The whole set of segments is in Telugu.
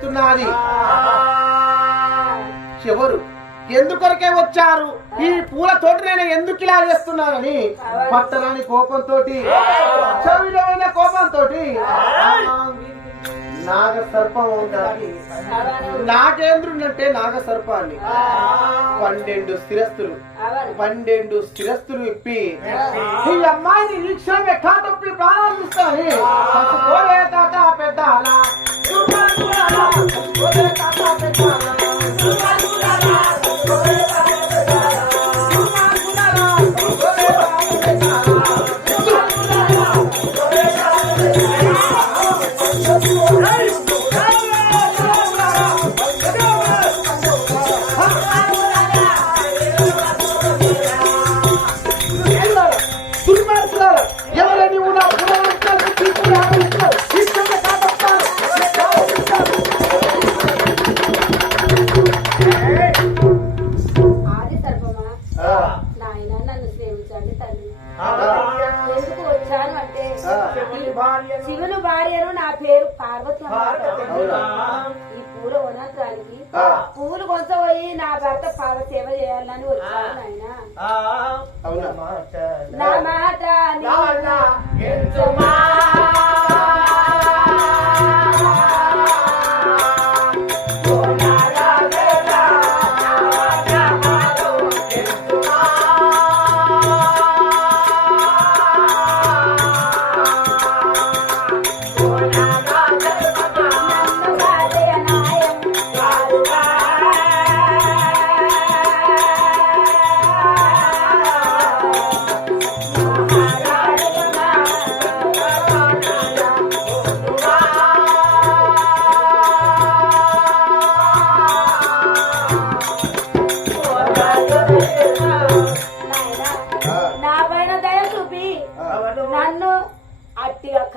చేస్తున్నది ఎవరు? ఎందుకొరకే వచ్చారు? ఈ పూల తోట నేను ఎందుకు ఇలా చేస్తున్నానని పట్టరాని కోపంతో చవిలమైన కోపంతో నాగ సర్పం ఉండాలి నాగేంద్రుడంటే నాగ సర్పాన్ని పన్నెండు స్థిరస్తులు పన్నెండు స్థిరస్తులు ఇప్పి ఈ అమ్మాయిని ఈ క్షణం ఎట్లా తప్పి పెద్ద అలా. పోలే తాత పెద్ద దుర్మార్గులారా వనానికి పూలు కొంచపోయి నా భర్త పాద సేవ చేయాలని వచ్చాను నాయన. అవునా? నా మాట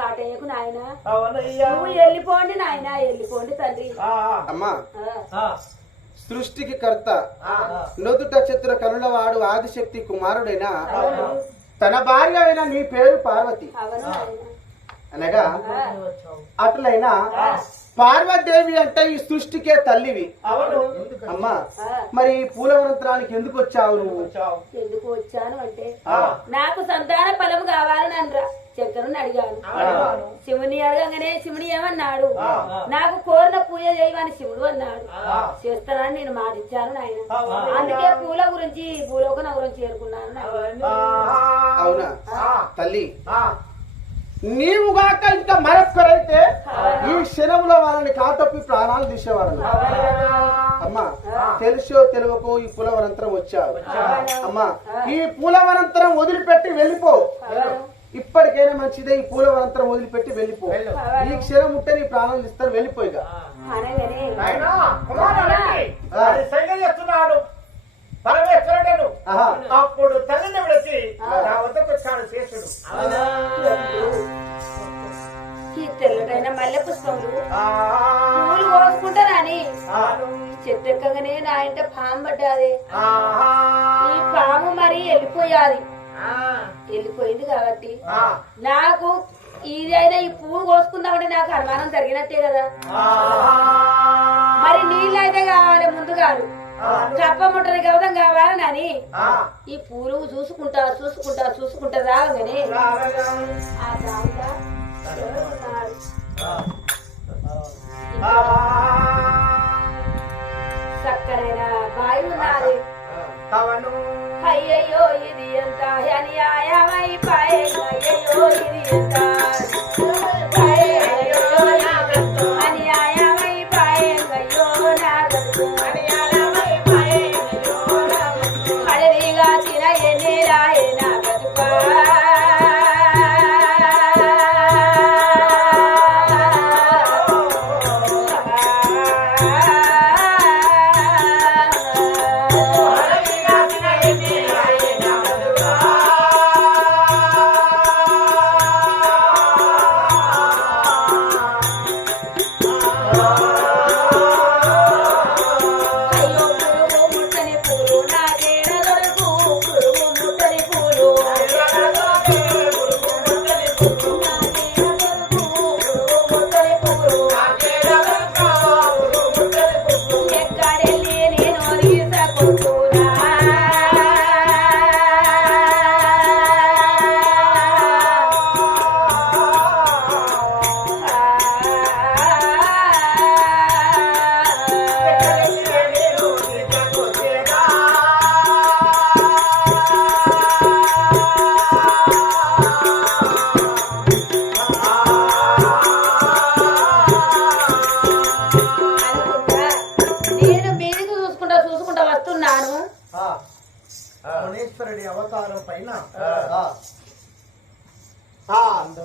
కాటేయకు నాయన. నువ్వు వెళ్ళిపోండి నాయన వెళ్ళిపోండి తండ్రి. అమ్మా ఆ, సృష్టికి కర్త నొదుట చిత్ర కనులవాడు ఆదిశక్తి కుమారుడైన తన భార్య అయిన నీ పేరు పార్వతి. అనగా ఆ, పార్వతీదేవి అంటే ఈ సృష్టికే తల్లివి. అమ్మా ఆ, మరి పూలవనంతరానికి ఎందుకు వచ్చావు నువ్వు? ఎందుకు వచ్చాను అంటే నాకు సంతాన ఫలం కావాలని అనరా. శంకరుని అడిగాను. శివుని అడగగానే శివుని ఏమన్నాడు? నాకు కోరిన పూజ చేయమని శివుడు అన్నాడు. చేస్తానని నేను మాటిచ్చాను నాయన. అందుకే పూల గురించి భూలోకన గురించి చేరుకున్నాను. అవునా? తల్లి నీవుగాక ఇంకా మరొక్కరైతే ఈ క్షణంలో వాళ్ళని కాతప్పి ప్రాణాలు తీసేవాడు అమ్మా తెలుసో తెలియకో ఈ పులవనంతరం వచ్చావు. అమ్మా ఈ పూలవనంతరం వదిలిపెట్టి వెళ్ళిపో. ఇప్పటికైనా మంచిదే ఈ పూలవనంతరం వదిలిపెట్టి వెళ్ళిపో. ఈ క్షణం ఉంటే నీ ప్రాణాలు ఇస్తారు వెళ్ళిపోయిగా పరమేశ్వరుడను. అప్పుడు తల్లిని విడిచి నా వద్దకు వచ్చాడు శేషుడు. ఈ తెల్లటైన మల్లె పుష్పములు పూలు కోసుకుంటారని ఆ, చెట్టు ఎక్కగానే నా ఇంట పాము పడ్డాది. ఈ పాము మరి వెళ్ళిపోయాది. వెళ్ళిపోయింది కాబట్టి నాకు ఇదైనా ఈ పువ్వు కోసుకుందామంటే నాకు అనుమానం జరిగినట్టే కదా. మరి నీళ్ళు అయితే కావాలి ముందు కాదు కప్ప ముట్టని గౌతం కావాలని అని ఆ, ఈ పూలు చూసుకుంటా చూసుకుంటా చూసుకుంటా రాగానే చక్కనైన బాయి ఉన్నది. అయ్యయ్యో ఇది ఎంత అయ్యయ్యో ఇది ఎంత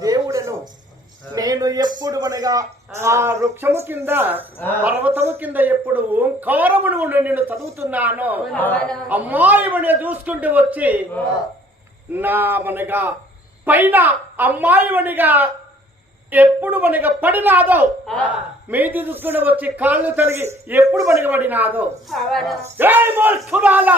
దేవుడను. నేను ఎప్పుడు అనగా ఆ వృక్షము కింద పర్వతము కింద ఎప్పుడు ఓంకారమును నేను చదువుతున్నాను అమ్మాయిమనే చూసుకుంటూ వచ్చి నా మనగా పైన అమ్మాయి అమ్మాయిమనిగా ఎప్పుడు మనగా పడినాదో మీది చూసుకుని వచ్చి కాళ్ళు తరిగి ఎప్పుడు మనగా పడినాదో. జై మూర్ఖురాలా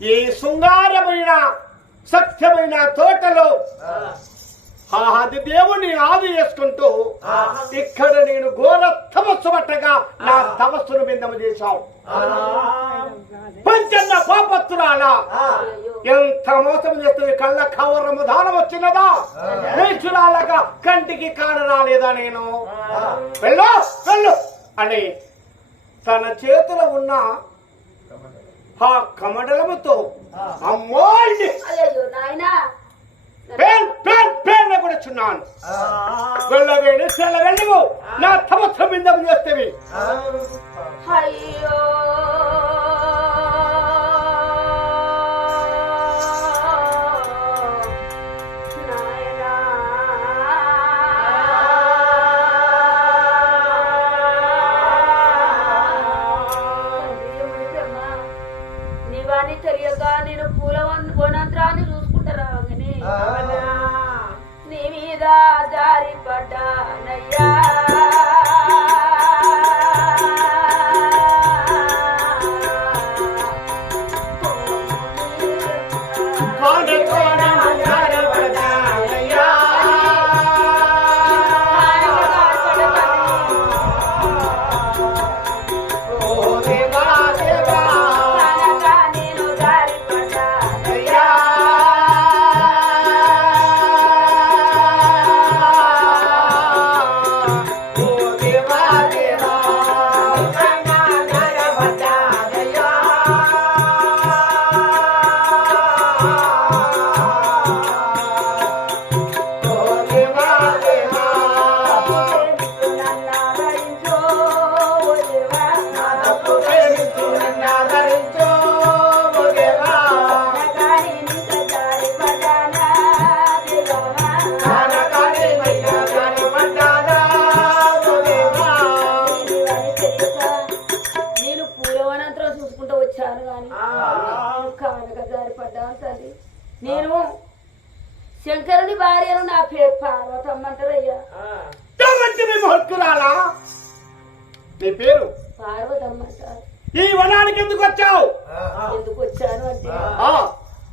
ఈ శృంగారమైన సత్యమైన తోటలో ఆది దేవుని ఆది చేసుకుంటూ ఇక్కడ నేను ఘోర తపస్సు పట్టగా నా తపస్సును బిందము చేశావు. పంచన్న పాపత్తురాలా ఎంత మోసం చేస్తుంది కళ్ళ కవరము దానం వచ్చినదా? నేచురాలగా కంటికి కానరాలేదా నేను? వెళ్ళు వెళ్ళు అని తన చేతిలో ఉన్న ఆ. కమండలముతో అమ్మాయిని అయ్యో నాయనా. పేన్ పేన్ పేన్ కూడా చున్నాను. వెళ్ళవేడు నా తమస్సు బిందం చేస్తేవి. అయ్యో. తల్లి నేను శంకరుని భార్యను నా పేరు పార్వతమ్మంటారయ్యా. తమంటి మేము హక్కురాలా నీ పేరు? పార్వతమ్మంటారు. ఈ వనానికి ఎందుకు వచ్చావు? ఎందుకు వచ్చాను అంటే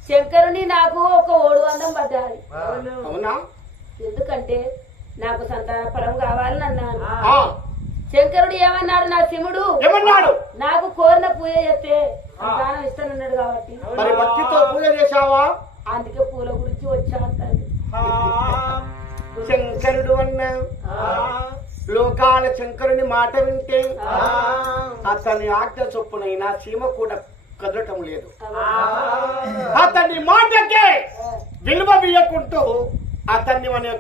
శంకరుని నాకు ఒక ఓడు అందం పడ్డాది అవునా? ఎందుకంటే నాకు సంతాన ఫలం కావాలని అన్నాను. ఆ, శంకరుడు ఏమన్నాడు నా శివుడు ఏమన్నాడు? నాకు కోరిన పూజ చేస్తే సంతానం ఇస్తానన్నాడు కాబట్టి. మరి భక్తితో పూజ చేశావా? అందుకే పూల గురించి వచ్చాను శంకరుడు అన్న. లోకాల శంకరుని మాట వింటే అతని ఆజ్ఞ చొప్పునైనా సీమ కూడా కదలటం లేదు. అతని మాటకే విలువ వీయకుంటూ అతన్ని మన